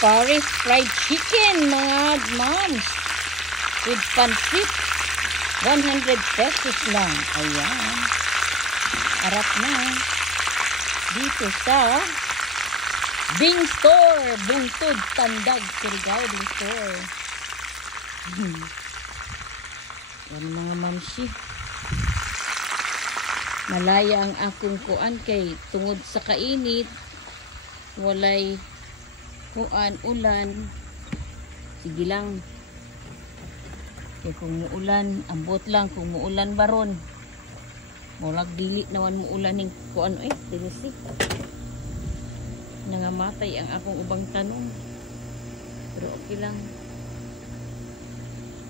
Paris fried chicken, mga moms. With pancit. 100 pesos lang. Ayan. Harap na. Dito sa Bing Store. Bungtod, Tandag, Surigao, Bing Store. Yan mga mamsi. Malaya ang akong kuan kay tungod sa kainit. Walay kuan ulan. Sige lang. Kaya kung muulan, ambot lang. Kung muulan baron, murag dili naman muulan ng kuan. Dinisi. Nangamatay ang akong ubang tanong. Pero okay lang.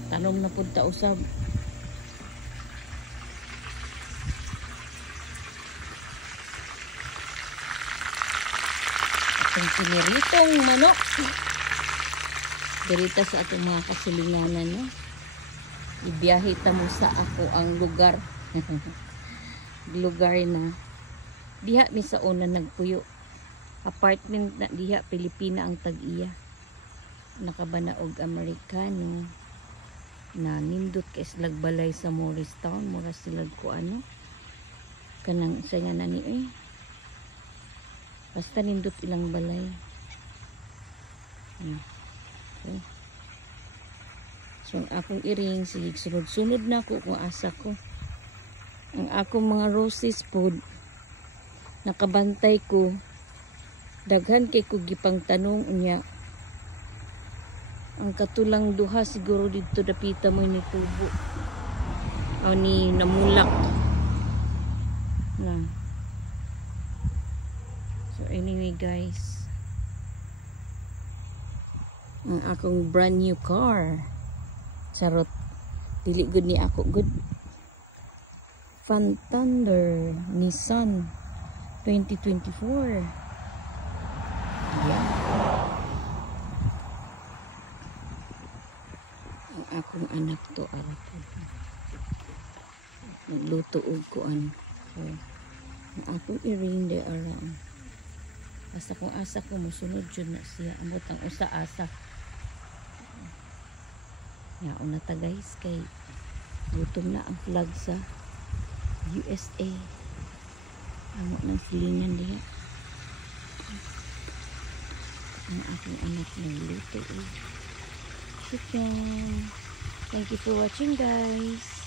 Tanom na po ta usab. Itong piniritong manok. Dirita sa atong mga kasilinganan, no? Ibiyahe ta mo sa ako ang lugar. Lugar na diha mi sa una nagpuyo. Apartment na diha, Pilipina ang tag-iya. Nakabana og Amerikano. Na nindot kay silag balay sa Morristown. Mura silag ko ano. Kanang isa nga nani basta nindot ilang balay. Okay. So, ang akong iring, sige, sunod-sunod na ako kung asa ko. Ang akong mga roses food, nakabantay ko, daghan kay ko gipang tanong niya. Ang katulang duha siguro dito dapita mo ni tubo. O ni namulak. Na. So, anyway guys, ang akong brand new car. Charot. Dili good ni ako. Good. Fan Thunder Nissan 2024. Yeah. Ang akong anak to. Nagluto og kuan. So, ang akong iring de around. Basta kung asa ko musunod yun na siya. Amot ang usa asa. Yaon na ta guys kay gutom na ang flag sa USA. Amo ng silingan diha. Ang aking anak nagluto chicken. Thank you for watching guys.